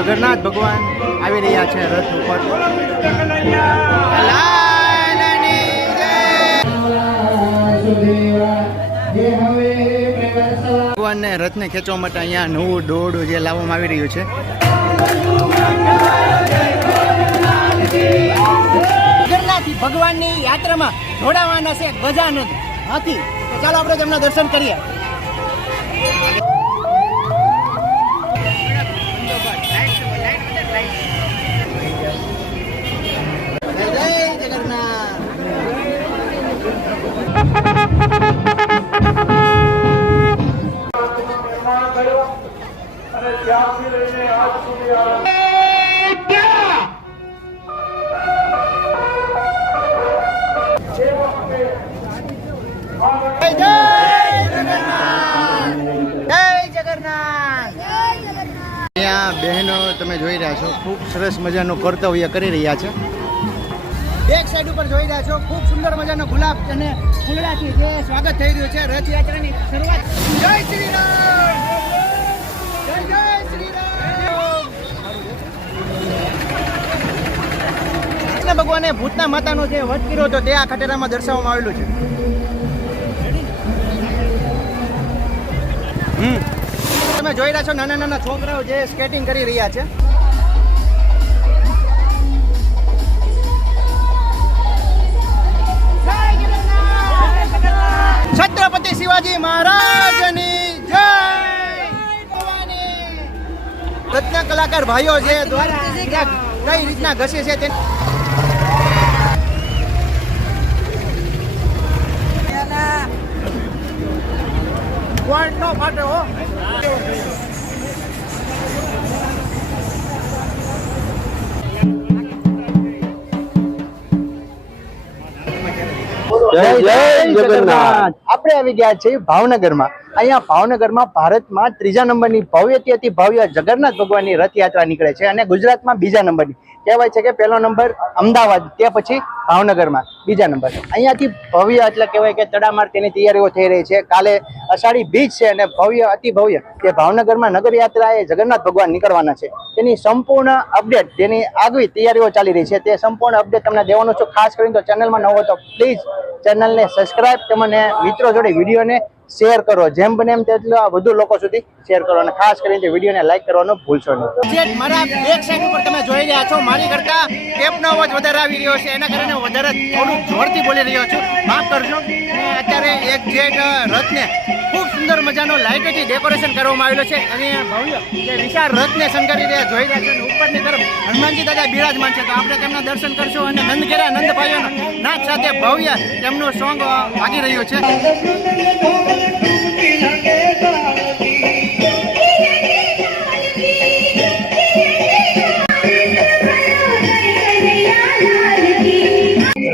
જગન્નાથ ભગવાન આવી રહ્યા છે રથ ઉપર. ભગવાનને રથને ખેંચવા માટે અહીંયા નવું દોરડું જે લાવવામાં આવી રહ્યું છે. જગન્નાથ ભગવાનની યાત્રામાં જોડાવાના છે ગજાનન હાથી. તો ચાલો આપણે તેમના દર્શન કરીએ. બહેનો તમે જોઈ રહ્યા છો ખૂબ સરસ મજાનું કર્તવ્ય કરી રહ્યા છે. એક સાઈડ ઉપર જોઈ રહ્યા છો ખૂબ સુંદર મજાનો ગુલાબ અને ફૂલડાથી જે સ્વાગત થઈ રહ્યું છે રથયાત્રાની શરૂઆત. જય શ્રી રામ, જય જય શ્રી રામ. કૃષ્ણ ભગવાને ભૂતના માતાનો જે વધ કર્યો હતો તે આ ખટેરામાં દર્શાવવામાં આવેલું છે. તમે જોઈ રહ્યા છો નાના નાના છોકરાઓ જે સ્કેટિંગ કરી રહ્યા છે. છત્રપતિ શિવાજી મહારાજની જય. રત્ન કલાકાર ભાઈઓ જે દ્વારા કઈ રીતના ઘસે છે તે નો ફાટે હો. આપણે આવી ગયા છીએ ભાવનગરમાં. અહીંયા ભાવનગરમાં ભારતમાં 3જા નંબરની ભવ્યથી અતિ ભવ્ય જગન્નાથ ભગવાનની રથયાત્રા નીકળે છે અને ગુજરાતમાં 2જા નંબરની. કહેવાય છે કે પહેલો નંબર અમદાવાદ, તે પછી ભાવનગરમાં 2જા નંબર. અહીંયાથી ભવ્ય એટલે કહેવાય કે તડામાર તેની તૈયારીઓ થઈ રહી છે. કાલે અષાઢી બીજ છે અને ભવ્ય અતિ ભવ્ય કે ભાવનગરમાં નગરયાત્રા એ જગન્નાથ ભગવાન નીકળવાના છે તેની સંપૂર્ણ અપડેટ, તેની આગવી તૈયારીઓ ચાલી રહી છે તે સંપૂર્ણ અપડેટ તમને દેવાનો છું. ખાસ કરીને તો ચેનલમાં નવો તો પ્લીઝ ચેનલને સબસ્ક્રાઇબ તમને મિત્રો જોડે વિડીયોને શેર કરો, જેમ બને એમ તેટલા વધુ લોકો સુધી શેર કરો અને ખાસ કરીને વિડીયોને લાઈક કરવાનું ભૂલશો નહીં. મારા બેક સાઈડ ઉપર તમે જોઈ રહ્યા છો મારી કરતા ટેપનો અવાજ વધારે આવી રહ્યો છે, એના કારણે વધારે થોડું જોરથી બોલી રહ્યો છું, માફ કરજો. અત્યારે એક જેટ રથને ખૂબ સુંદર મજાનો લાઇટોથી ડેકોરેશન કરવામાં આવેલો છે અને ભવ્ય જે વિશાળ રથને શણગારી રહ્યા જોઈ રહ્યા છે. ઉપરની તરફ હનુમાનજી દાદા બિરાજમાન છે, તો આપણે તેમના દર્શન કરશું અને નંદઘેરા નંદ ભાઈઓનો નાચ સાથે ભવ્ય તેમનું સોંગ વાગી રહ્યું છે.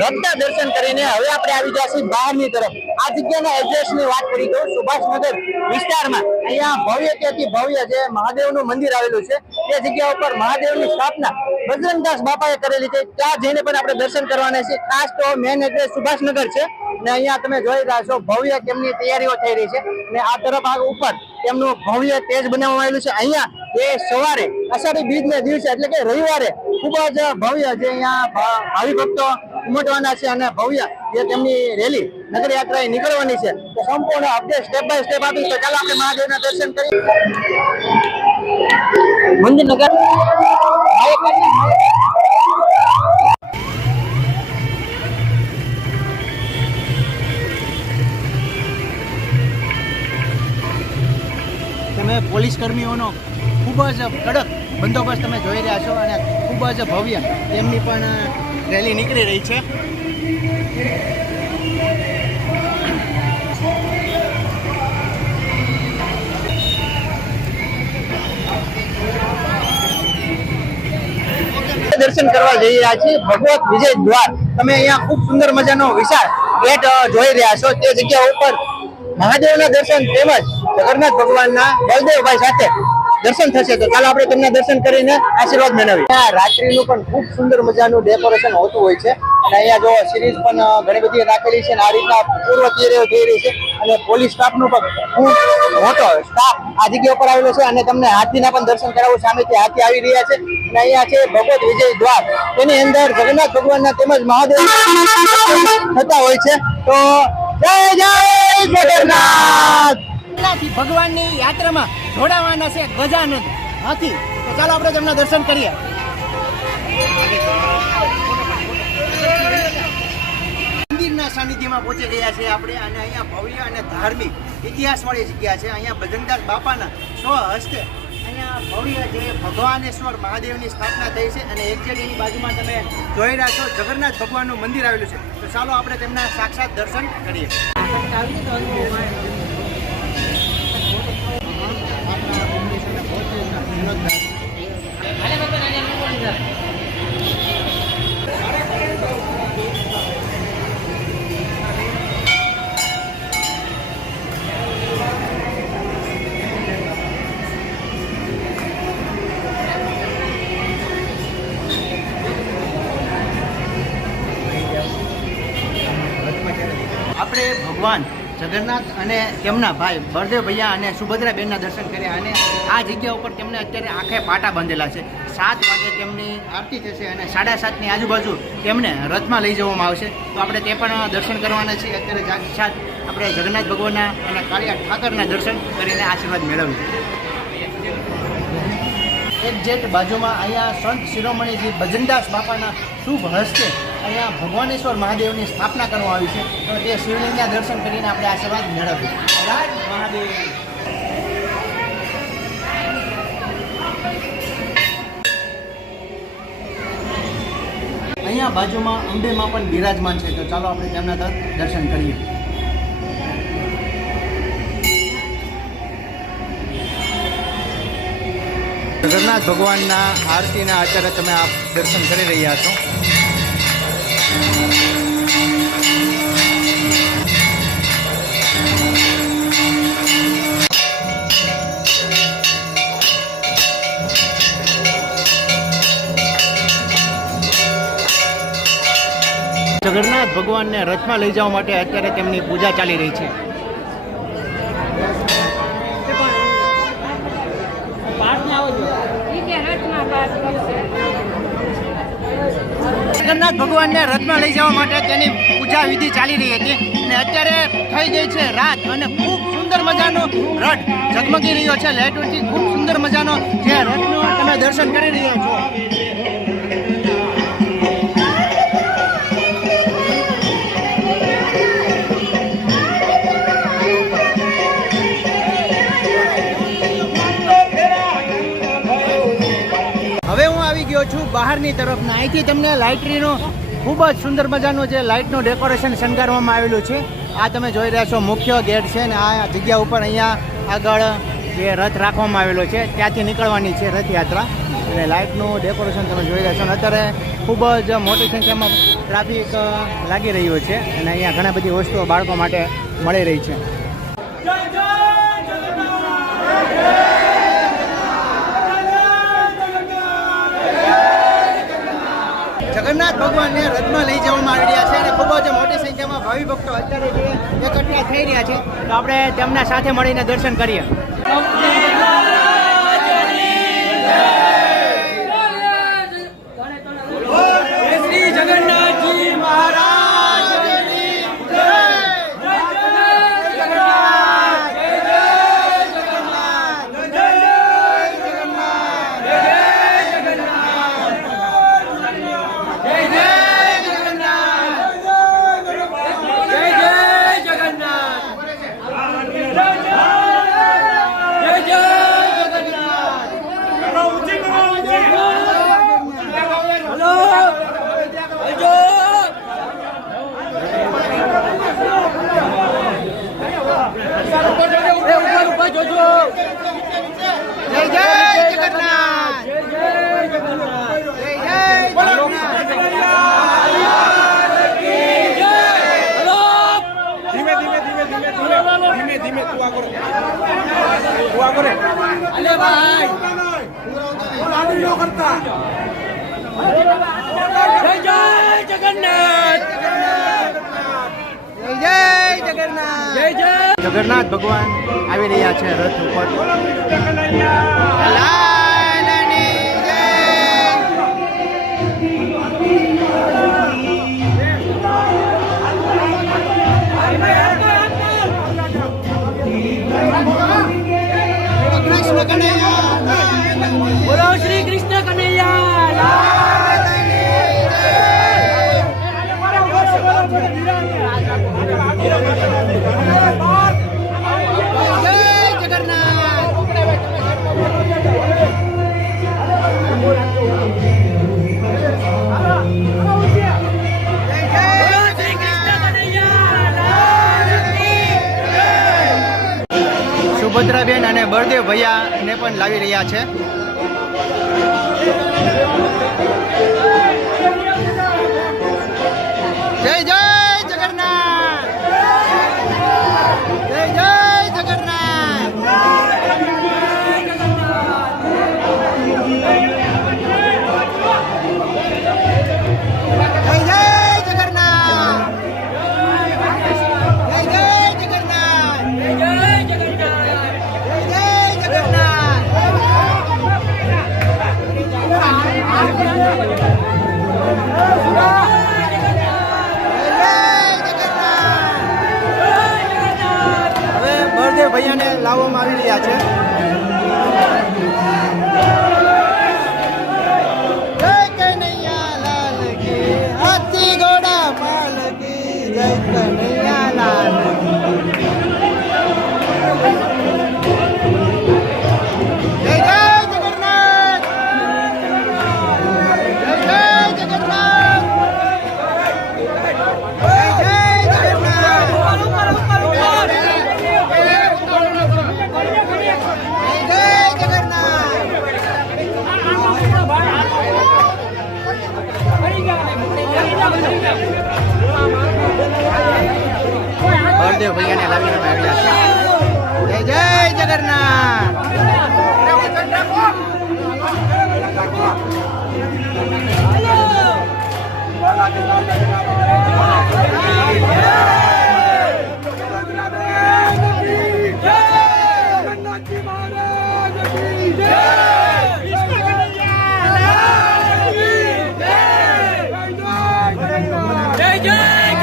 રથના દર્શન કરીને હવે આપણે આવી ગયા છીએ બહારની તરફ. આ જગ્યાના એડ્રેસની વાત કરી દઉં, સુભાષનગર વિસ્તારમાં અહીંયા ભવ્યથી ભવ્ય જે મહાદેવનું મંદિર આવેલું છે તે જગ્યા ઉપર મહાદેવની સ્થાપના બજરંગદાસ બાપાએ કરેલી છે. ત્યાં જઈને પણ આપણે દર્શન કરવાના છે. ખાસ તો મેન એડ્રેસ સુભાષનગર છે અને અહીંયા તમે જોઈ રહ્યા છો ભવ્ય કેમની તૈયારીઓ થઈ રહી છે અને આ તરફ આ ઉપર તેમનું ભવ્ય તેજ બનાવવામાં આવેલું છે. અહીંયા એ સવારે અષાઢી બીજના દિવસે એટલે કે રવિવારે ખૂબ જ ભવ્ય જે અહીંયા ભાવિ ભક્તો ઉમટવાના છે અને ભવ્ય જે તેમની રેલી નગર યાત્રા નીકળવાની છે. તો સંપૂર્ણ અપડેટ સ્ટેપ બાય સ્ટેપ આપીશ. તો ચાલો આપણે મહાદેવના દર્શન કરીએ. મંદિર નગર તમે પોલીસ કર્મીઓનો ખૂબ જ કડક બંદોબસ્ત તમે જોઈ રહ્યા છો અને ખૂબ જ ભવ્ય તેમની પણ રેલી નીકળી રહી છે. દર્શન કરવા જઈ રહ્યા છીએ ભગવત વિજય દ્વાર. તમે અહીંયા ખૂબ સુંદર મજાનો વિશાળ ગેટ જોઈ રહ્યા છો. તે જગ્યા ઉપર મહાદેવના દર્શન તેમજ જગન્નાથ ભગવાનના બળદેવભાઈ સાથે દર્શન થશે. તો ચાલો આપણે તેમના દર્શન કરીને આશીર્વાદ મેળવીએ. રાત્રિનું પણ ખૂબ સુંદર મજાનું ડેકોરેશન હોતું હોય છે અને અહીંયા જો સિરીઝ પણ ઘણી બધી રાખેલી છે અને આ રીતના પૂર્વ તૈયારીઓ થઈ રહી છે અને પોલીસ સ્ટાફનો પણ ખૂબ મોટો સ્ટાફ આ જગ્યા ઉપર આવેલો છે અને તમને હાથીના પણ દર્શન કરાવું. સામેથી હાથી આવી રહ્યા છે અને અહીંયા છે ભગવત વિજય દ્વાર, તેની અંદર જગન્નાથ ભગવાનના તેમજ મહાદેવ થતા હોય છે. તો જય જય જગન્નાથ. ભગવાનની યાત્રામાં જોડાવાના છે ગજાનંદ હાથી. તો ચાલો આપણે તેમના દર્શન કરીએ. મંદિરના સાનિધ્યમાં પહોંચી ગયા છે આપણે અને અહીંયા ભવ્ય અને ધાર્મિક ઇતિહાસવાળી જગ્યા છે. અહીંયા ભજનદાસ બાપાના સ્વહસ્તે અહીંયા ભવ્ય જે ભગવાનેશ્વર મહાદેવની સ્થાપના થઈ છે અને એક્ઝેક્ટ એની બાજુમાં તમે જોઈ રહ્યા છો જગન્નાથ ભગવાનનું મંદિર આવેલું છે. તો ચાલો આપણે તેમના સાક્ષાત દર્શન કરીએ. આપણે ભગવાન જગન્નાથ અને તેમના ભાઈ બળદેવ ભૈયા અને સુભદ્રા બેનના દર્શન કર્યા અને આ જગ્યા ઉપર તેમને અત્યારે આંખે પાટા બાંધેલા છે. 7 વાગે તેમની આરતી થશે અને 7:30ની આજુબાજુ તેમને રથમાં લઈ જવામાં આવશે. તો આપણે તે પણ દર્શન કરવાના છીએ. અત્યારે સાક્ષાત આપણે જગન્નાથ ભગવાનના અને કાળિયા ઠાકરના દર્શન કરીને આશીર્વાદ મેળવીએ. એક્ઝેક્ટ બાજુમાં અહીંયા સંત શિરોમણીજી ભજનદાસ બાપાના શુભ હસ્તે અહીંયા ભગવાનેશ્વર મહાદેવની સ્થાપના કરવામાં આવી છે. તો તે શિવલિંગના દર્શન કરીને આપણે આશીર્વાદ મેળવીએ. મહાદેવ. અહીંયા બાજુમાં અંબેમાં પણ બિરાજમાન છે. તો ચાલો આપણે તેમના દર્શન કરીએ. જગન્નાથ ભગવાનના આરતીના અત્યારે તમે આપ દર્શન કરી રહ્યા છો. જગન્નાથ ભગવાનને રથમાં લઈ જવા માટે અત્યારે તેમની પૂજા ચાલી રહી છે. જગન્નાથ ભગવાનને રથમાં લઈ જવા માટે તેની પૂજા વિધિ ચાલી રહી હતી અને અત્યારે થઈ ગઈ છે રાત અને ખૂબ સુંદર મજાનો રથ ઝગમગી રહ્યો છે લાઇટોથી. ખૂબ સુંદર મજાનો જે રથનો તમે દર્શન કરી રહ્યા છો. છું બહારની તરફ અહીંથી તમને લાઇટરીનો ખૂબ જ સુંદર મજાનું જે લાઇટનું ડેકોરેશન શણગારવામાં આવેલું છે. આ તમે જોઈ રહ્યા છો મુખ્ય ગેટ છે ને આ જગ્યા ઉપર અહીંયા આગળ જે રથ રાખવામાં આવેલો છે ત્યાંથી નીકળવાની છે રથયાત્રા અને લાઇટનું ડેકોરેશન તમે જોઈ રહ્યા છો. અને અત્યારે ખૂબ જ મોટી સંખ્યામાં ટ્રાફિક લાગી રહ્યો છે અને અહીંયા ઘણા બધી વસ્તુઓ બાળકો માટે મળી રહી છે. જગન્નાથ ભગવાનને રથમાં લઈ જવામાં આવી રહ્યા છે અને ખૂબ જ મોટી સંખ્યામાં ભાવિ ભક્તો અત્યારે જે એકઠા થઈ રહ્યા છે. તો આપણે તેમના સાથે મળીને દર્શન કરીએ. શ્રી જગન્નાથજી મહારાજ. જગન્નાથ ભગવાન આવી રહ્યા છે રથ ઉપર. બોલો શ્રી કૃષ્ણ કનૈયા. સુભદ્રાબેન અને બળદેવ ભૈયા ને પણ લાવી રહ્યા છે. જય જય જગન્નાથ, જય જય જગન્નાથ. જય જય જગન્નાથ, જય જય જગન્નાથ, જય જય હવે બળદેવ ભૈયાને લાવવામાં આવી રહ્યા છે. જય કનૈયા લાલ કી, હાથી ઘોડા પાલ કી, જય કનૈયા લાલ કી. જય જય જગન્નાથ, જય જય જગન્નાથ, જય જય જગન્નાથ, બળદેવ ભૈયાને લાવીને આવ્યા છે. જય જય જગન્નાથ.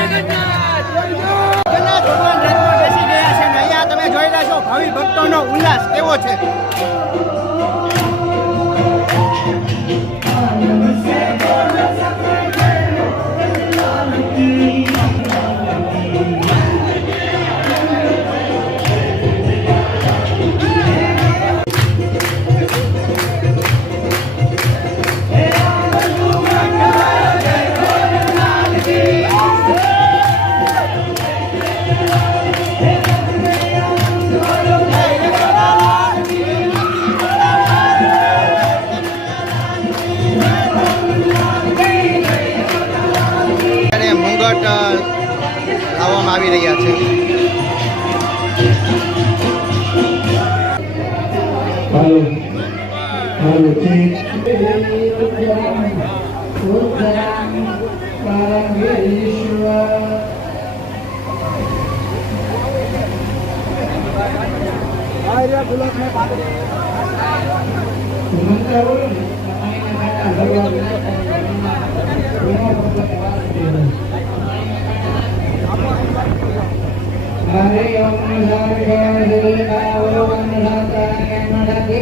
જગન્નાથ ભગવાન રથમાં બેસી ગયા છે ને અહીંયા તમે જોઈ રહ્યા છો ભાવિ ભક્તોનો ઉલ્લાસ કેવો છે. મુંગટ લાવવામાં આવી રહ્યા છે. Hare Om Sarga Dulka Om Satra Kennadaki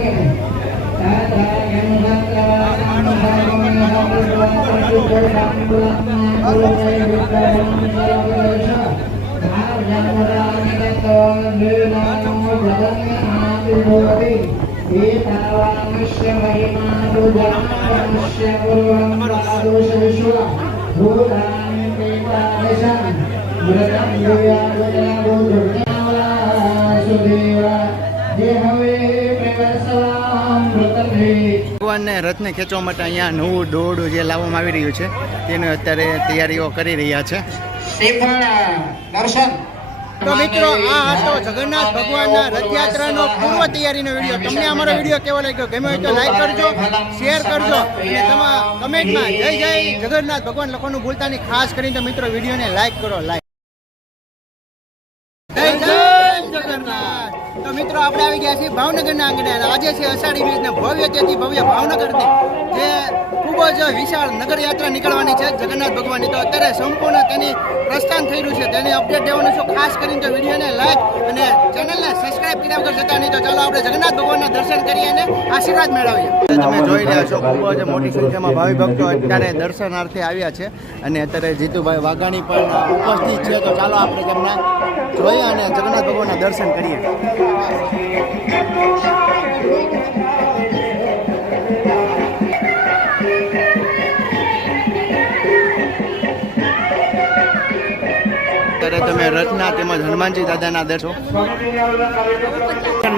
Satra Kennadaka Samsagam Samsagam ભગવાનને રથને ખેંચવા માટે અહીંયા નવું દોરડું જે લાવવામાં આવી રહ્યું છે તેની અત્યારે તૈયારીઓ કરી રહ્યા છે. શ્રીફળ દર્શન તો મિત્રો આ હતો જગન્નાથ ભગવાનના રથયાત્રાનો પૂર્વ તૈયારીનો વિડીયો. તમને અમારો વિડીયો કેવો લાગ્યો? ગમે હોય તો લાઈક કરજો, શેર કરજો અને કમેન્ટમાં જય જય જગન્નાથ ભગવાન લખવાનું ભૂલતા નહીં. ખાસ કરીને તો મિત્રો વિડીયોને લાઈક કરો. જય જય જગન્નાથ. તો મિત્રો આપણે આવી ગયા છીએ ભાવનગરના આંગણે. આજે છે અષાઢી બીજના ભવ્યથી ભવ્ય ભાવનગરથી જે ખૂબ જ વિશાળ નગર યાત્રા નીકળવાની છે જગન્નાથ ભગવાનની. તો અત્યારે સંપૂર્ણ તેની પ્રસ્થાન થઈ રહ્યું છે, તેની અપડેટ દેવાનું છું. ખાસ કરીને તો વિડીયોને લાઈક અને ચેનલને સબસ્ક્રાઇબ કર્યા વગર જતા નહીં. તો ચાલો આપણે જગન્નાથ ભગવાનના દર્શન કરીએ અને આશીર્વાદ મેળવીએ. તમે જોઈ રહ્યા છો ખૂબ જ મોટી સંખ્યામાં ભાવિ ભક્તો અત્યારે દર્શનાર્થે આવ્યા છે અને અત્યારે જીતુભાઈ વાઘાણી પણ ઉપસ્થિત છે. તો ચાલો આપણે તેમના જોઈએ અને જગન્નાથ ભગવાનના દર્શન કરીએ. અત્યારે તમે રથના તેમજ હનુમાનજી દાદાના દર્શન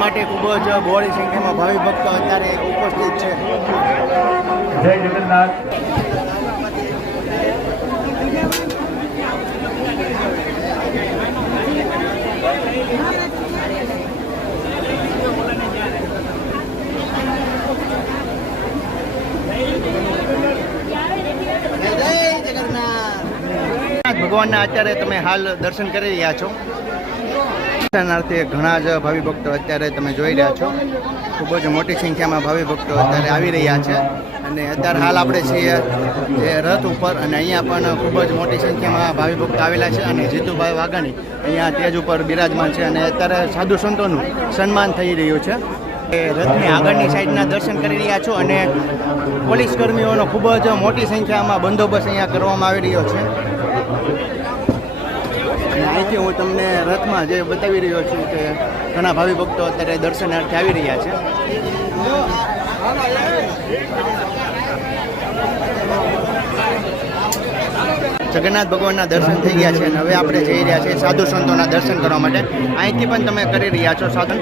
માટે ખૂબ જ બહોળી સંખ્યામાં ભાવિ ભક્તો અત્યારે ઉપસ્થિત છે. જય જગન્નાથ. ભગવાનના અત્યારે તમે હાલ દર્શન કરી રહ્યા છો. દર્શનાર્થે ઘણા જ ભાવિ ભક્તો અત્યારે તમે જોઈ રહ્યા છો. ખૂબ જ મોટી સંખ્યામાં ભાવિ ભક્તો અત્યારે આવી રહ્યા છે અને અત્યારે હાલ આપણે છીએ જે રથ ઉપર અને અહીંયા પણ ખૂબ જ મોટી સંખ્યામાં ભાવિ ભક્તો આવેલા છે અને જીતુભાઈ વાઘાણી અહીંયા તેજ ઉપર બિરાજમાન છે અને અત્યારે સાધુ સંતોનું સન્માન થઈ રહ્યું છે. રથની આગળની સાઈડના દર્શન કરી રહ્યા છો અને પોલીસ કર્મીઓનો ખૂબ જ મોટી સંખ્યામાં બંદોબસ્ત અહીંયા કરવામાં આવી રહ્યો છે. અને અહીંથી હું તમને રથમાં જે બતાવી રહ્યો છું કે ઘણા ભાવિ ભક્તો અત્યારે દર્શનાર્થે આવી રહ્યા છે. જગન્નાથ ભગવાનના દર્શન થઈ ગયા છે અને હવે આપણે જઈ રહ્યા છીએ સાધુ સંતોના દર્શન કરવા માટે. અહીંથી પણ તમે કરી રહ્યા છો સાધુ.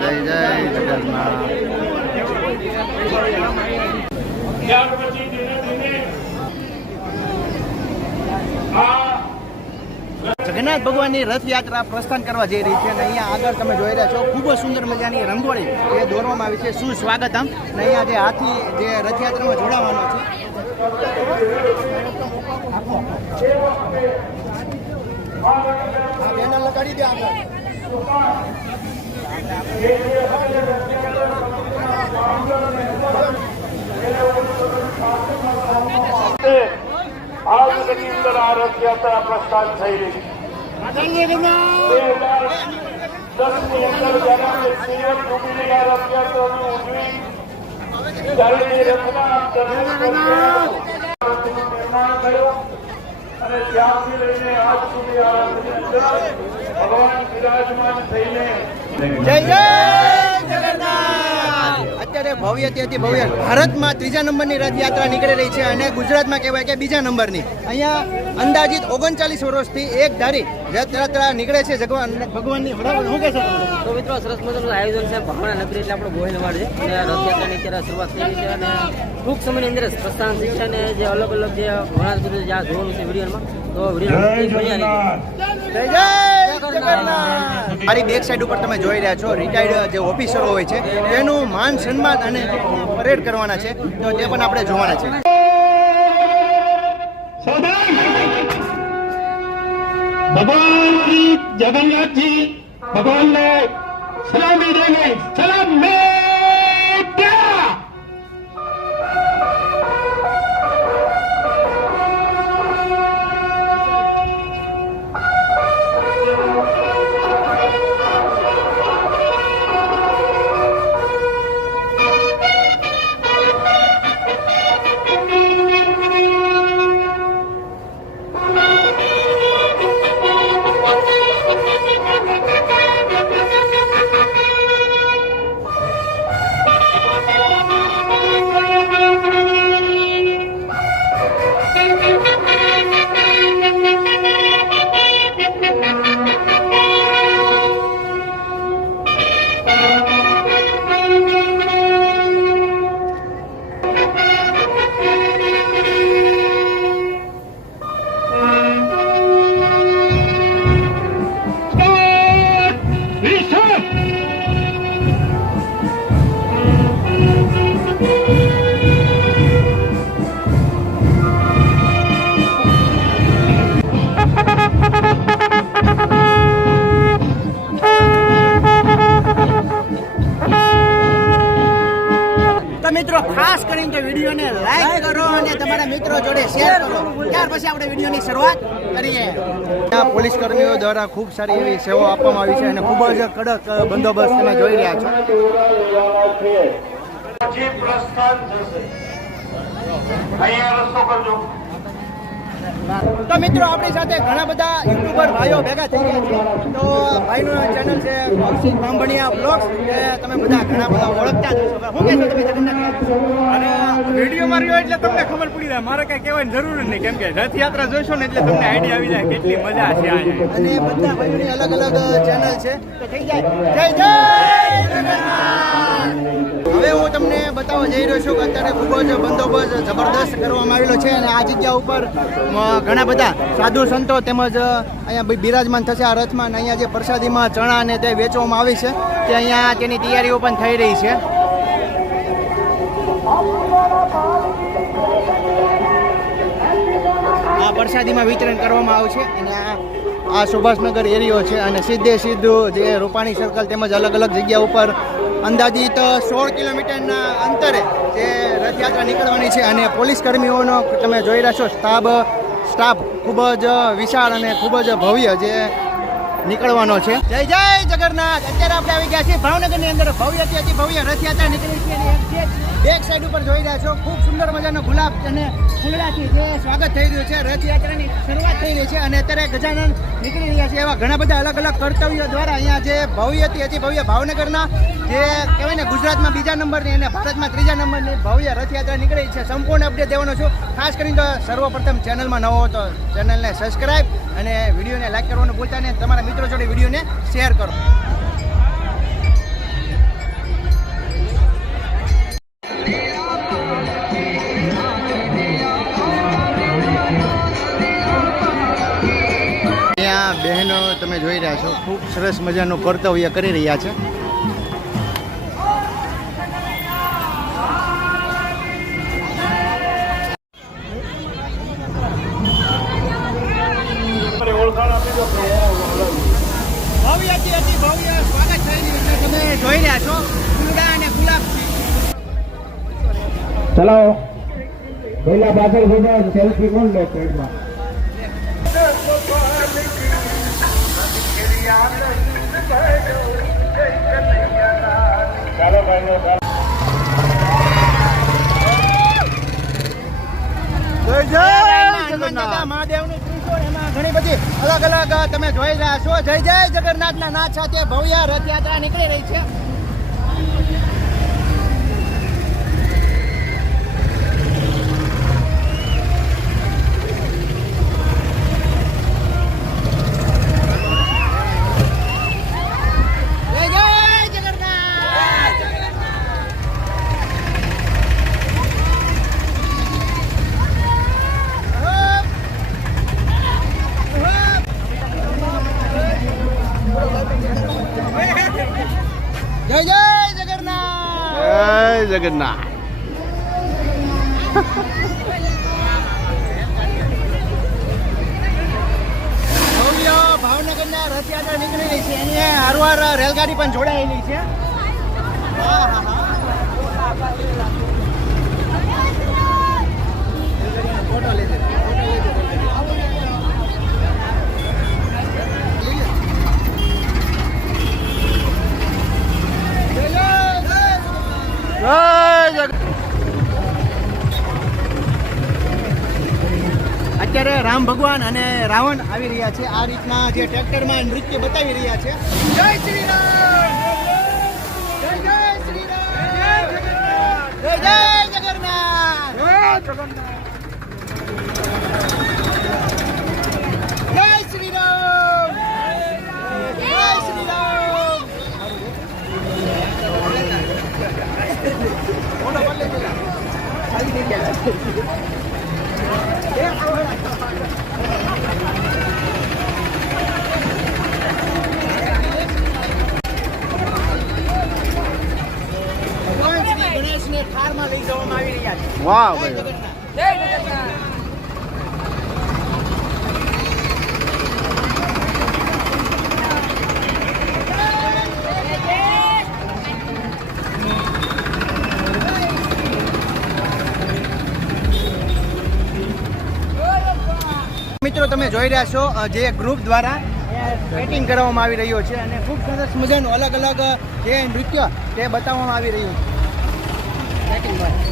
જય જય જગન્નાથ. જગન્નાથ ભગવાનની રથયાત્રા પ્રસ્થાન કરવા જઈ રહી છે અને અહીંયા આગળ તમે જોઈ રહ્યા છો ખૂબ જ સુંદર મજાની રંગોળી એ દોરવામાં આવી છે. સુસ્વાગતમ. અને અહીંયા જે હાથી જે રથયાત્રામાં જોડાવાનો છે. બેનર લગાડી દે આગળ. આજની અંદર આ રથયાત્રા પ્રસ્થાન થઈ રહી છે. 2010ની અંદર જ્યારે સિંહણ જુબિલી આ રથયાત્રાની ઉજવી ત્યારે એ રથના દર્શન કર્યા, રથનું નિર્માણ થયું અને ત્યાંથી લઈને આજ સુધી આ રથની અંદર ભગવાન બિરાજમાન થઈને જય જય જગન્નાથ. અત્યારે ભવ્યથી ભવ્ય ભારતમાં 3જા નંબરની રથયાત્રા નીકળી રહી છે અને ગુજરાતમાં કહેવાય કે 2જા નંબરની. અહીંયા અંદાજિત 39 વર્ષથી એક ધારી રથયાત્રા નીકળે છે ભગવાનની. શું કહેશો? તો મિત્રો સરસ મજાનું આયોજન છે. ભાવના નગરી એટલે આપણો ગોહિલવાડ છે અને રથયાત્રાની અત્યારે શરૂઆત થઈ રહી છે અને ટૂંક સમયની અંદર જ પ્રસ્થાન થઈ છે અને જે અલગ અલગ જે ઘણા બધું જ્યાં જોવાનું છે વિડીયોમાં તો મારી બેક સાઈડ ઉપર તમે જોઈ રહ્યા છો રિટાયર્ડ જે ઓફિસરો હોય છે તેનું માન સન્માન અને પરેડ કરવાના છે તો તે પણ આપણે જોવાના છે. भगवान श्री जगन्नाथ जी भगवान ने सलामी देंगे. सलाम ખાસ કરીને તો વિડીયોને લાઈક કરો અને તમારા મિત્રો જોડે શેર કરો. ત્યાર પછી આપણે વિડીયોની શરૂઆત કરીએ. પોલીસ કર્મીઓ દ્વારા ખૂબ સારી એવી સેવા આપવામાં આવી છે અને ખૂબ જ કડક બંદોબસ્ત તમે જોઈ રહ્યા છો. પછી પ્રસ્થાન થશે. અહીંયા રસ્તો કરજો. તો મિત્રો આપણી સાથે ઘણા બધા યુટ્યુબર ભાઈઓ ભેગા થઈ ગયા છે. તો ભાઈનું ચેનલ છે કૌશિક બામણિયા બ્લોગ્સ, કે તમે બધા ઘણા બધા ઓળખતા જ હશો. શું કહેશો તમે જગન્નાથ? અને વિડીયોમાં રહ્યો એટલે તમને ખબર પડી જાય, મારે કઈ કહેવાની જરૂર જ નહીં, કેમ કે રથયાત્રા જોઈશો ને એટલે તમને આઈડિયા આવી જાય કેટલી મજા છે અહીંયા. અને બધા ભાઈઓની અલગ અલગ ચેનલ છે. તો થઈ જાય જય જય જગન્નાથ. હવે હું તમને બતાવવા જઈ રહ્યો છું કે અત્યારે ખૂબ જ બંદોબસ્ત જબરદસ્ત કરવામાં આવેલો છે અને આ જગ્યા ઉપર ઘણા બધા સાધુ સંતો તેમજ અહીંયા બિરાજમાન થશે આ રથમાં. અને અહીંયા જે પ્રસાદીમાં ચણા અને તે વેચવામાં આવી છે તે અહીંયા તેની તૈયારીઓ પણ થઈ રહી છે. આ પ્રસાદીમાં વિતરણ કરવામાં આવશે અને આ સુભાષનગર એરિયો છે અને સીધે સીધું જે રૂપાણી સર્કલ તેમજ અલગ અલગ જગ્યા ઉપર અંદાજિત 16 કિલોમીટરના અંતરે જે રથયાત્રા નીકળવાની છે. અને પોલીસ કર્મીઓનો તમે જોઈ રહ્યા છો સ્ટાફ ખૂબ જ વિશાળ અને ખૂબ જ ભવ્ય જે નીકળવાનો છે. જય જય જગન્નાથ. અત્યારે આપણે આવી ગયા છીએ ભાવનગરની અંદર ભવ્યથી અતિ ભવ્ય રથયાત્રા નીકળી છે. બેક સાઈડ ઉપર જોઈ રહ્યા છો ખૂબ સુંદર મજાનો ગુલાબ અને ફૂલડાથી જે સ્વાગત થઈ રહ્યું છે. રથયાત્રાની શરૂઆત થઈ રહી છે અને અત્યારે ગજાનન નીકળી રહ્યા છે. એવા ઘણા બધા અલગ અલગ કર્તવ્યો દ્વારા અહીંયા જે ભવ્યથી અતિ ભવ્ય ભાવનગરના જે કહેવાય ને ગુજરાતમાં બીજા નંબરની અને ભારતમાં ત્રીજા નંબરની ભવ્ય રથયાત્રા નીકળી છે. સંપૂર્ણ અપડેટ દેવાનો છું. ખાસ કરીને તો સર્વપ્રથમ ચેનલમાં નવો હો તો ચેનલને સબસ્ક્રાઈબ અને વિડીયોને લાઈક કરવાનું ભૂલતા નહીં. તમારા મિત્રો જોડે વિડીયોને શેર કરો. અહીંયા બહેનો તમે જોઈ રહ્યા છો ખૂબ સરસ મજાનું કર્તવ્ય કરી રહ્યા છે. ઓળખાણ આપી દો. ભવ્યથી અતિ ભવ્ય સ્વાગત થઈ રહ્યું છે. તમે જોઈ રહ્યા છો ફૂલડા અને ગુલાબથી. ચલો પહેલા પાછળ જઈને સેલ્ફી કોણ લે ટ્રેડમાં? ચાલો ભાઈઓ. જય જગન્નાથ. મહાદેવની ત્રિશૂળ એમાં ઘણી બધી અલગ અલગ તમે જોઈ રહ્યા છો. જય જય જગન્નાથના નાદ સાથે ભવ્ય રથયાત્રા નીકળી રહી છે. જય જય જગન્નાથ. જય જય જગન્નાથ. જય જગન્નાથ. ભવ્ય ભાવનગરના રથયાત્રા નીકળી રહી છે. એની હારવાર રેલગાડી પણ જોડાયેલી છે. ફોટો લેજે. અત્યારે રામ ભગવાન અને રાવણ આવી રહ્યા છે. આ રીતના જે ટ્રેક્ટરમાં નૃત્ય બતાવી રહ્યા છે. જય શ્રી રામ. જય જય શ્રી રામ. જય જય જગન્નાથ. જય શ્રી રામ. જય શ્રી રામ. ફોટો પાડ લે પેલા. આવી થઈ ગયા છે. ભગવાન શ્રી ગણેશને થાળમાં લઈ જવામાં આવી રહ્યા છે. વાહ જય ભાઈ. જગન્નાથ. જય જગન્નાથ. મિત્રો તમે જોઈ રહ્યા છો જે ગ્રુપ દ્વારા સ્કેટિંગ કરવામાં આવી રહ્યો છે અને ખૂબ સરસ મજાનું અલગ અલગ જે નૃત્ય તે બતાવવામાં આવી રહ્યું છે સ્કેટિંગ દ્વારા.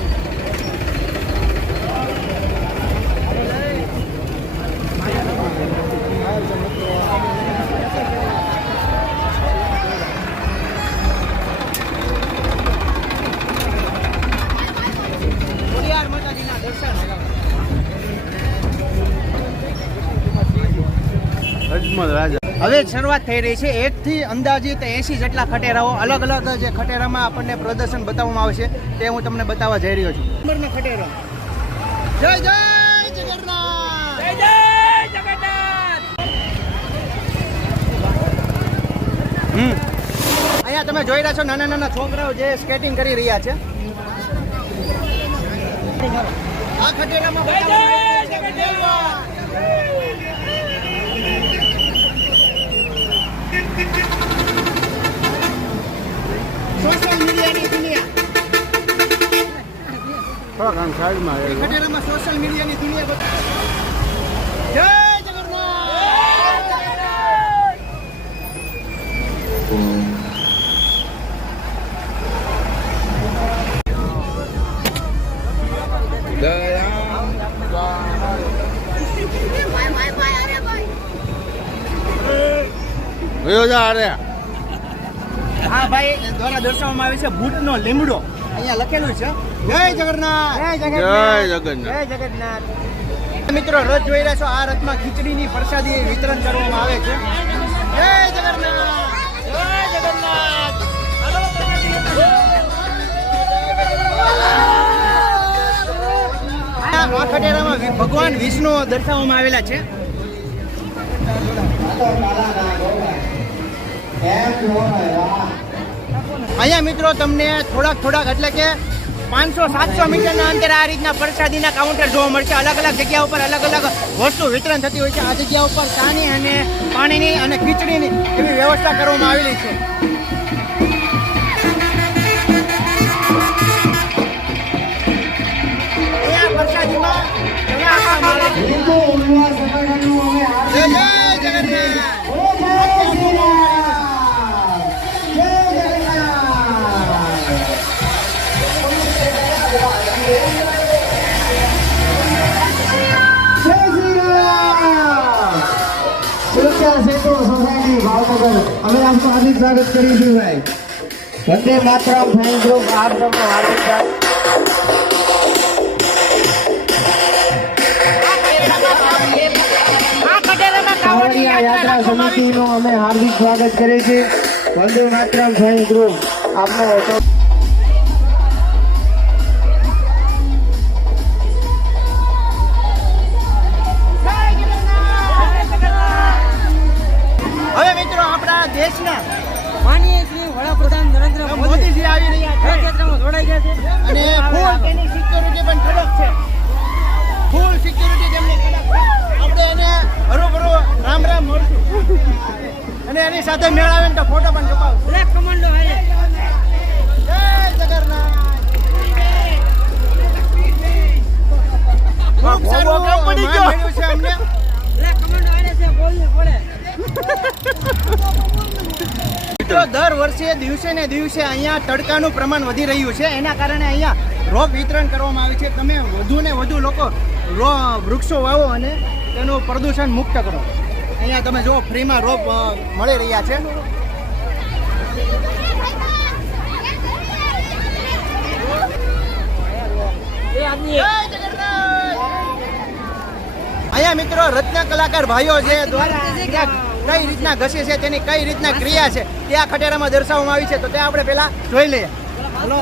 હવે શરૂઆત થઈ રહી છે. 1 થી અંદાજિત 80 જેટલા ખટેરાઓ અલગ અલગ જે ખટેરામાં આપણને પ્રદર્શન બતાવવામાં આવે છે તે હું તમને બતાવવા જઈ રહ્યો છું. નંબરના ખટેરા. જય જય જગન્નાથ, જય જય જગન્નાથ. અહીંયા તમે જોઈ રહ્યા છો નાના નાના છોકરાઓ જે સ્કેટિંગ કરી રહ્યા છે. આ ખટેરામાં જય જય જગન્નાથ. સોશિયલ મીડિયાની દુનિયા થોડા કામ સાઈડમાં આવે ખટેરામાં સોશિયલ મીડિયાની દુનિયા જય જગન્નાથ. હા ભાઈ દ્વારા દર્શાવવામાં આવે છે બૂટનો લીમડો. અહીંયા લખેલું છે જય જગન્નાથ, જય જગન્નાથ, જય જગન્નાથ, જય જગન્નાથ. મિત્રો રથ જોઈ રહ્યા છો. આ રથમાં ખીચડીની પ્રસાદી વિતરણ કરવામાં આવે છે. જય જગન્નાથ, જય જગન્નાથ. આ ખટેરામાં ભગવાન વિષ્ણુ દર્શાવવામાં આવેલા છે. અહીંયા મિત્રો તમને થોડાક એટલે કે 500-700 મીટરના અંતરે આ રીતના પ્રસાદીના કાઉન્ટર જોવા મળશે. અલગ અલગ જગ્યા ઉપર અલગ અલગ વસ્તુ વિતરણ થતી હોય છે. આ જગ્યા ઉપર ચાની અને પાણીની અને ખીચડીની એવી વ્યવસ્થા કરવામાં આવેલી છે. અહીંયા પ્રસાદીમાં જય જય જગન્નાથ. सोसाइटी भावनगर हमें आपको हार्दिक स्वागत करीશું भाई. वंदे मातरम फैन ग्रुप आप सबको हार्दिक कावड़िया यात्रा समितिનું અમે હાર્દિક સ્વાગત કરીએ છીએ. વંદે માતરમ ફેન ગ્રુપ આપનો દેશના માનનીય શ્રી વડાપ્રધાન નરેન્દ્ર મોદીજી આવી રહ્યા છે. ક્ષેત્રમાં જોડાઈ ગયા છે અને ફૂલ તેની સિક્યોરિટી પણ કડક છે. ફૂલ સિક્યોરિટી તેમની કડક છે. આપણે એને હરોભરો રામ રામ મળશું અને એની સાથે મેળાવીને તો ફોટો પણ છપાવશું. બ્લેક કમાન્ડો હાલે. જય જગન્નાથ. ખૂબ સારું કામ પડી ગયું છે અમને. બ્લેક કમાન્ડો હાલે છે બોલને પડે. મિત્રો દર વર્ષે દિવસે ને દિવસે અહીંયા તડકાનું પ્રમાણ વધી રહ્યું છે. એના કારણે અહીંયા રોપ વિતરણ કરવામાં આવે છે. તમે વધુ ને વધુ લોકો વૃક્ષો વાવો અને તેનું પ્રદૂષણ મુક્ત કરો. અહીંયા તમે જો ફ્રીમાં રોપ મળી રહ્યા છે. અહીંયા મિત્રો રત્ન કલાકાર ભાઈઓ જે દ્વારા કઈ રીતના ઘસે છે તેની કઈ રીતના ક્રિયા છે તે આ ખટેરામાં દર્શાવવામાં આવી છે. તો તે આપણે પેલા જોઈ લઈએ. હલો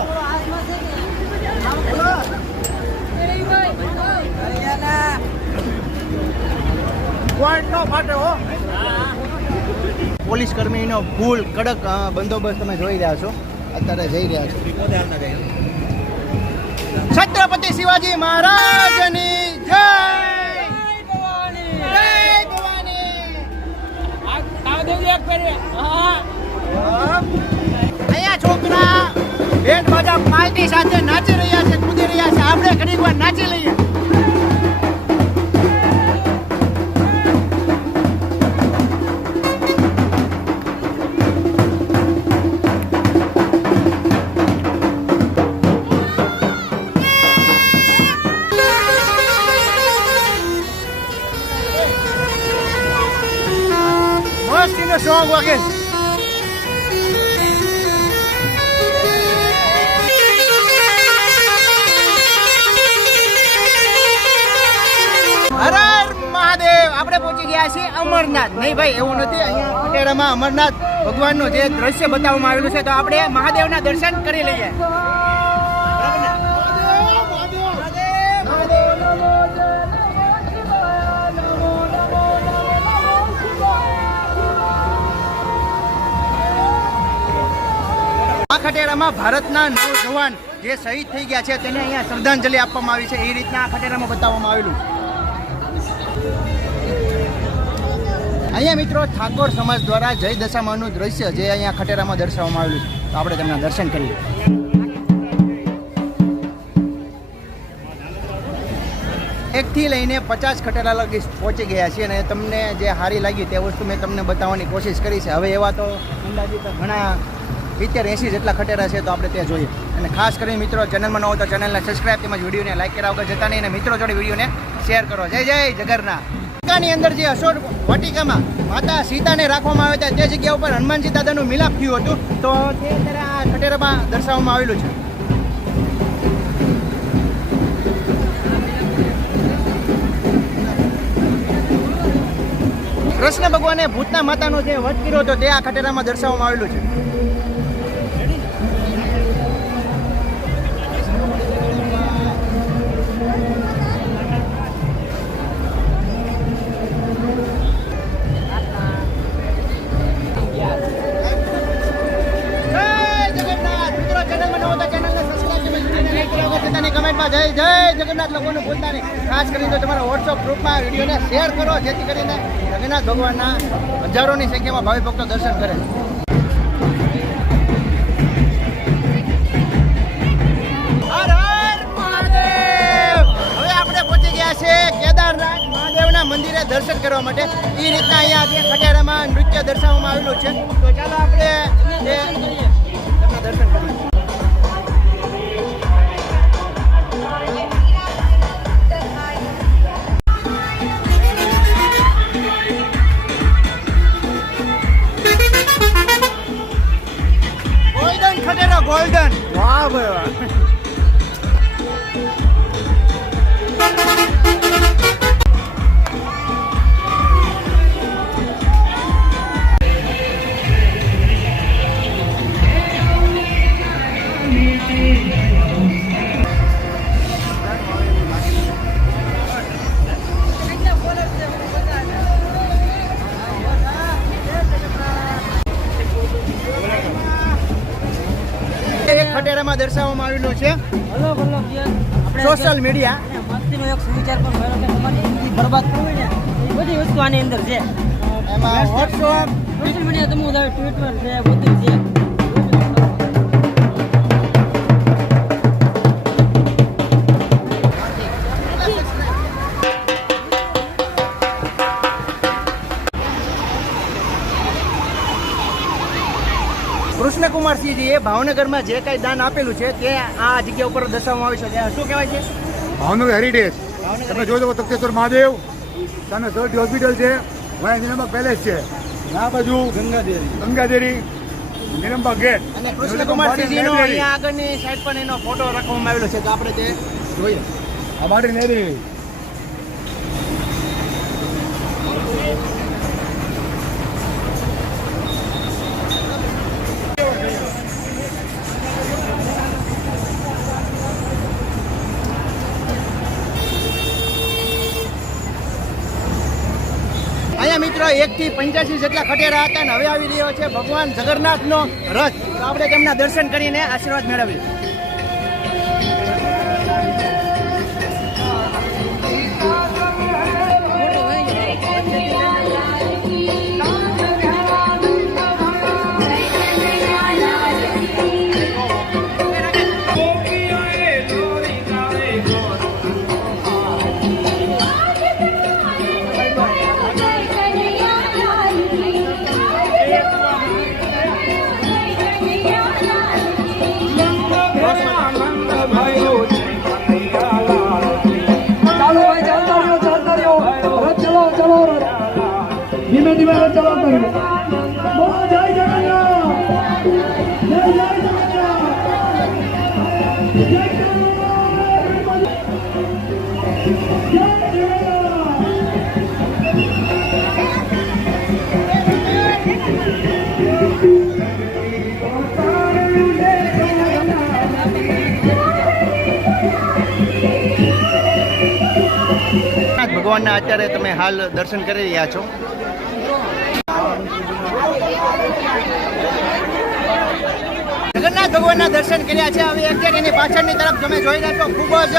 પોલીસ કર્મીનો ફૂલ કડક બંદોબસ્ત તમે જોઈ રહ્યા છો. અત્યારે જઈ રહ્યા છો. છત્રપતિ શિવાજી મહારાજની જય. અહીંયા છોકરા બેન્ડ બાજા પાર્ટી સાથે નાચી રહ્યા છે, કૂદી રહ્યા છે. આપણે ઘડીક વાર નાચી લઈએ. સ્ટ્રોંગ વાગે હર હર મહાદેવ. આપણે પહોંચી ગયા છીએ અમરનાથ. નહીં ભાઈ, એવું નથી. અહીંયા ખટેરામાં અમરનાથ ભગવાનનું જે દ્રશ્ય બતાવવામાં આવેલું છે, તો આપણે મહાદેવના દર્શન કરી લઈએ. આ ખટેરામાં ભારતના 9 જવાન જે શહીદ થઈ ગયા છે તેને અહીંયા શ્રદ્ધાંજલિ આપવામાં આવી છે. એ રીતના આ ખટેરામાં બતાવવામાં આવેલું. અહીંયા મિત્રો ઠાકોર સમાજ દ્વારા જય દશામાનું દ્રશ્ય જે અહીંયા ખટેરામાં દર્શાવવામાં આવેલું છે, તો આપણે તેમના દર્શન કરીએ. એકથી લઈને 50 ખટેરા લગી પહોંચી ગયા છીએ અને તમને જે સારી લાગી તે વસ્તુ મેં તમને બતાવવાની કોશિશ કરી છે. હવે એવા તો અંદાજિત ઘણા 70-80 જેટલા ખટેરા છે, તો આપણે ત્યાં જોઈએ. અને ખાસ કરીને મિત્રો ચેનલમાં ન હોય તો ચેનલને સબસ્ક્રાઈબ તેમજ વિડીયોને લાઈક કર્યા વગર જતા નહીં અને મિત્રો જોડે વિડીયોને શેર કરો. જય જય જગન્નાથ. ની અંદર જે અશોક વાટિકામાં માતા સીતાને રાખવામાં આવ્યા હતા તે જગ્યા ઉપર હનુમાનજી દાદાનું મિલાપ થયું હતું, તો તે અત્યારે આ ખટેરામાં દર્શાવવામાં આવેલું છે. કૃષ્ણ ભગવાને ભૂતના માતાનો જે વધ કર્યો હતો તે આ ખટેરામાં દર્શાવવામાં આવેલું છે. કમેન્ટમાં જય જય જગન્નાથ લોકોને ભૂલતા નહીં. ખાસ કરીને તો તમારા વોટ્સઅપ ગ્રુપમાં વિડીયોને શેર કરો, જેથી કરીને જગન્નાથ ભગવાનના હજારોની સંખ્યામાં ભાવિ ભક્તો દર્શન કરે. હર હર મહાદેવ. હવે આપણે પહોંચી ગયા છે કેદારનાથ મહાદેવના મંદિરે દર્શન કરવા માટે. એ રીતના અહીંયા જે ખટેરામાં નૃત્ય દર્શાવવામાં આવેલું છે, તો ચાલો આપણે તેમના દર્શન કરીએ. ગોલ્ડન. વાહ ભાઈ વાહ. ખટેરામાં દર્શાવવામાં આવેલું છે અલગ અલગ જે આપણે સોશિયલ મીડિયા. મસ્તીનો એક સુવિચાર પણ મળ્યો કે તમારે જિંદગી બરબાદ કરવી ને એ બધી વસ્તુ આની અંદર છે. એમાં વોટ્સઅપ સોશિયલ મીડિયા તમે ઉદાહરણ ટ્વિટર છે, બધું છે. કૃષ્ણકુમારસિંહજીએ ભાવનગરમાં જે કાંઈ દાન આપેલું છે તે આ જગ્યા ઉપર દર્શાવવામાં આવ્યું છે. શું કહેવાય છે? ભાવનગર હેરિટેજ. તમે જોજો તખતેશ્વર મહાદેવ, સામે સરટી હોસ્પિટલ છે, વાયા નિરંબા પેલેસ છે, આ બાજુ ગંગાદેરી નિરંબા ગેટ. અને કૃષ્ણકુમારસિંહજીનો અહીંયા આગળની સાઈડ પર એનો ફોટો રાખવામાં આવેલો છે, તો આપણે તે જોઈએ. અમારી નેરી અહીંયા મિત્રો 1 થી 85 જેટલા ખટેરા હતા અને હવે આવી રહ્યો છે ભગવાન જગન્નાથનો રથ. તો આપણે તેમના દર્શન કરીને આશીર્વાદ મેળવીએ. ભગવાનના અત્યારે તમે હાલ દર્શન કરી રહ્યા છો. જગન્નાથ ભગવાનના દર્શન કર્યા છે. હવે એક્ઝેક્ટ એની પાછળની તરફ તમે જોઈ રહ્યા છો ખૂબ જ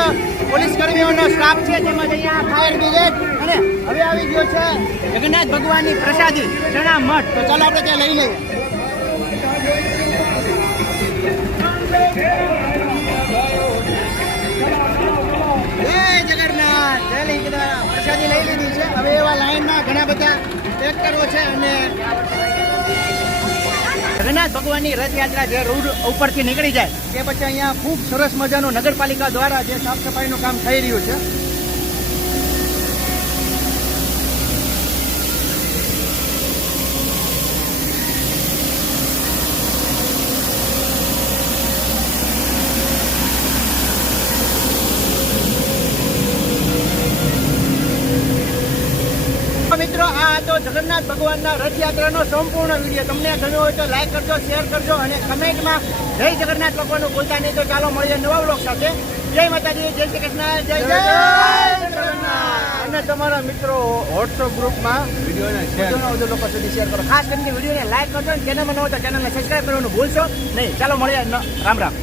પોલીસ કર્મીઓનો સ્ટાફ છે, તેમજ અહીંયા ફાયર બ્રિગેડ, અને હવે આવી ગયો છે જગન્નાથ ભગવાનની પ્રસાદી ચણા મઠ. તો ચાલો આપણે ત્યાં લઈ લઈએ. જય જગન્નાથ, જય લીધા પ્રસાદી લઈ લીધી છે. હવે એવા લાઈનમાં ઘણા બધા ટ્રેક્ટરો છે અને જગન્નાથ ભગવાનની રથયાત્રા જે રોડ ઉપરથી નીકળી જાય તે પછી અહીંયા ખૂબ સરસ મજાનું નગરપાલિકા દ્વારા જે સાફ સફાઈનું કામ થઈ રહ્યું છે. મિત્રો, આ હતો જગન્નાથ ભગવાનના રથયાત્રાનો સંપૂર્ણ વિડીયો. તમને ગમ્યો હોય તો લાઈક કરજો, શેર કરજો અને કમેન્ટમાં જય જગન્નાથ ભગવાનનું ભૂલતા નહીં. તો ચાલો મળીએ નવા બ્લોગ સાથે. જય માતાજી, જય શ્રી કૃષ્ણ, જય જય જગન્નાથ. અને તમારા મિત્રો વોટ્સઅપ ગ્રુપમાં વિડીયોને વધુ લોકો સુધી શેર કરો. ખાસ કરીને વિડીયોને લાઈક કરજો અને ચેનલમાં ન હોય તો ચેનલને સબસ્ક્રાઈબ કરવાનું ભૂલશો નહીં. ચાલો મળીએ. રામ રામ.